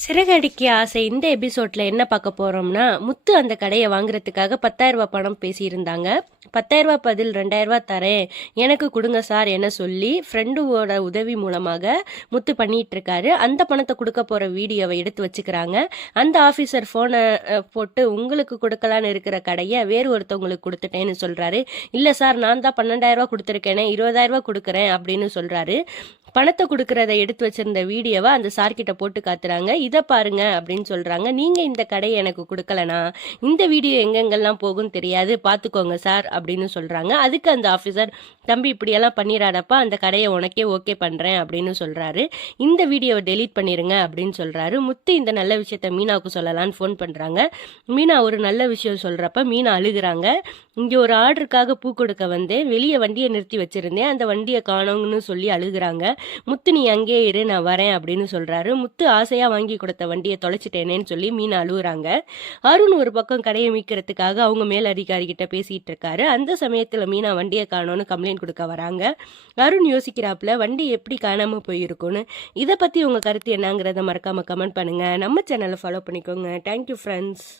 சிறகடிக்க ஆசை இந்த எபிசோட்ல என்ன பார்க்க போறோம்னா, முத்து அந்த கடையை வாங்குறதுக்காக 10,000 ரூபாய் பணம் பேசியிருந்தாங்க. 10,000 ரூபாய் பதில் 2,000 ரூபாய் தரேன், எனக்கு கொடுங்க சார் என சொல்லி ஃப்ரெண்டோட உதவி மூலமாக முத்து பண்ணிட்டு இருக்காரு. அந்த பணத்தை கொடுக்க போற வீடியோவை எடுத்து வச்சுக்கிறாங்க. அந்த ஆஃபீஸர் ஃபோனை போட்டு உங்களுக்கு கொடுக்கலான்னு இருக்கிற கடையை வேறு ஒருத்தவங்களுக்கு கொடுத்துட்டேன்னு சொல்றாரு. இல்லை சார், நான் தான் 12,000 ரூபாய் கொடுத்துருக்கேனே, 20,000 ரூபாய் கொடுக்குறேன் அப்படின்னு சொல்றாரு. பணத்தை கொடுக்கறத எடுத்து வச்சிருந்த வீடியோவை அந்த சார்கிட்ட போட்டு காத்துறாங்க. இதை பாருங்க அப்படின்னு சொல்றாங்க. நீங்க இந்த கடையை எனக்கு கொடுக்கலனா இந்த வீடியோ எங்கெங்கெல்லாம் போகும் தெரியாது, பார்த்துக்கோங்க சார் அப்படின்னு சொல்றாங்க. அதுக்கு அந்த ஆஃபீஸர், தம்பி இப்படியெல்லாம் பண்ணிடாதப்பா, அந்த கடையை உனக்கே ஓகே பண்றேன் அப்படின்னு சொல்றாரு. இந்த வீடியோவை டெலீட் பண்ணிருங்க அப்படின்னு சொல்றாரு. முத்து இந்த நல்ல விஷயத்த மீனாவுக்கு சொல்லலான்னு ஃபோன் பண்றாங்க. மீனா ஒரு நல்ல விஷயம் சொல்றப்ப மீனா அழுகுறாங்க. இங்க ஒரு ஆர்டருக்காக பூ கொடுக்க வந்தேன், வெளியே வண்டியை நிறுத்தி வச்சிருந்தேன், அந்த வண்டியை காணோங்கன்னு சொல்லி அழுகுறாங்க. முத்து நீ அங்கே இரு, நான் வரேன் அப்படின்னு சொல்றாரு. முத்து ஆசையா வாங்கி கொடுத்த வண்டியை தொலைச்சிட்டேனேன்னு சொல்லி மீனா அழுகுறாங்க. அருண் ஒரு பக்கம் கடையை மீட்கிறதுக்காக அவங்க மேல் அதிகாரி கிட்ட பேசிட்டு இருக்காரு. அந்த சமயத்துல மீனா வண்டியை காணோன்னு கம்ப்ளைண்ட் கொடுக்க வராங்க. அருண் யோசிக்கிறாப்புல வண்டி எப்படி காணாம போயிருக்கும்னு. இதை பத்தி உங்க கருத்து என்னங்கிறத மறக்காம கமெண்ட் பண்ணுங்க. நம்ம சேனலை ஃபாலோ பண்ணிக்கோங்க. Thank you friends.